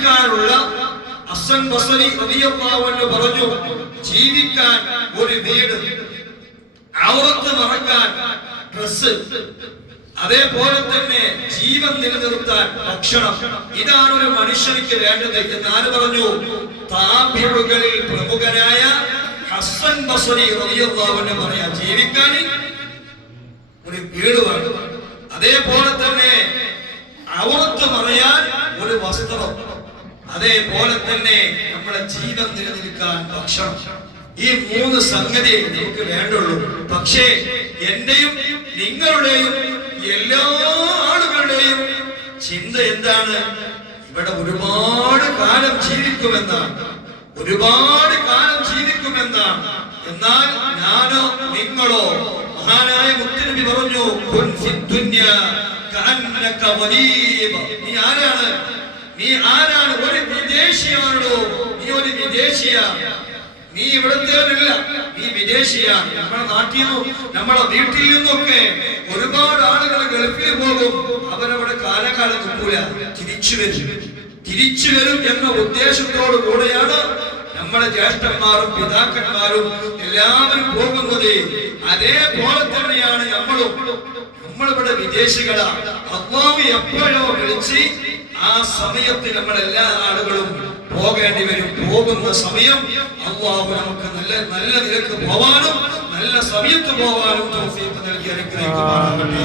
ജീവിക്കാനുള്ള ഹസൻ ബസരി റളിയല്ലാഹു അൻഹു പറഞ്ഞു, ജീവിക്കാൻ ഒരു വീട്, ഔറത്ത് മറക്കാൻ ഡ്രസ്, അതേപോലെ തന്നെ ജീവൻ നിലനിർത്താൻ ഭക്ഷണം, ഇതാണ് ഒരു മനുഷ്യനിക്ക് വേണ്ടത് എന്ന് ആര് പറഞ്ഞു? താബിഈകളിൽ പ്രമുഖനായ ഹസൻ ബസരി റളിയല്ലാഹു അൻഹു പറയാ, ജീവിക്കാൻ ഒരു വീട് വേണം, അതേപോലെ തന്നെ ഔറത്ത് മറയാൻ ഒരു വസ്ത്രം, അതേപോലെ തന്നെ നമ്മുടെ ജീവൻ നിലനിൽക്കാൻ ഭക്ഷണം. ഈ മൂന്ന് സംഗതി നമുക്ക് വേണ്ടുള്ളൂ. പക്ഷേ എന്റെയും നിങ്ങളുടെയും എല്ലാ ആളുകളുടെയും ചിന്ത എന്താണ്? ഇവിടെ ഒരുപാട് കാലം ജീവിക്കുമെന്നാണ്, ഒരുപാട് കാലം ജീവിക്കുമെന്നാണ്. എന്നാൽ ഞാനോ നിങ്ങളോ? മഹാനായ മുത്തുനബി പറഞ്ഞു, കുൻ ഫിദ്ദുനിയ കഅന്നക വലീബ. നീ ആരാണ്? നീ ആരാണ്? ഒരു വിദേശിയാണോ? നീ ഒരു വിദേശിയാ, നീ ഇവിടത്തേവരല്ല, നീ വിദേശിയാണ്. നമ്മുടെ നാട്ടിൽ നിന്നും നമ്മുടെ വീട്ടിൽ നിന്നൊക്കെ ഒരുപാട് ആളുകൾ ഗൾഫിൽ പോകും, അവരവിടെ കാലകാലം നിൽക്കൂല, തിരിച്ചു വരും എന്ന ഉദ്ദേശത്തോടു കൂടെയാണ് നമ്മുടെ ജ്യേഷ്ഠന്മാരും പിതാക്കന്മാരും എല്ലാവരും പോകുന്നത്. അതേപോലെ തന്നെയാണ് നമ്മളിവിടെ വിദേശികളാ. അല്ലാഹു എപ്പോഴോ വിളിച്ച് ആ സമയത്ത് നമ്മളെല്ലാ ആളുകളും പോകേണ്ടി വരും. പോകുന്ന സമയം അല്ലാഹു നമുക്ക് നല്ല നിലക്ക് പോവാനും നല്ല സമയത്ത് പോവാനും തൗഫീഖ് നൽകി അനുഗ്രഹിക്കുമാറാകട്ടെ.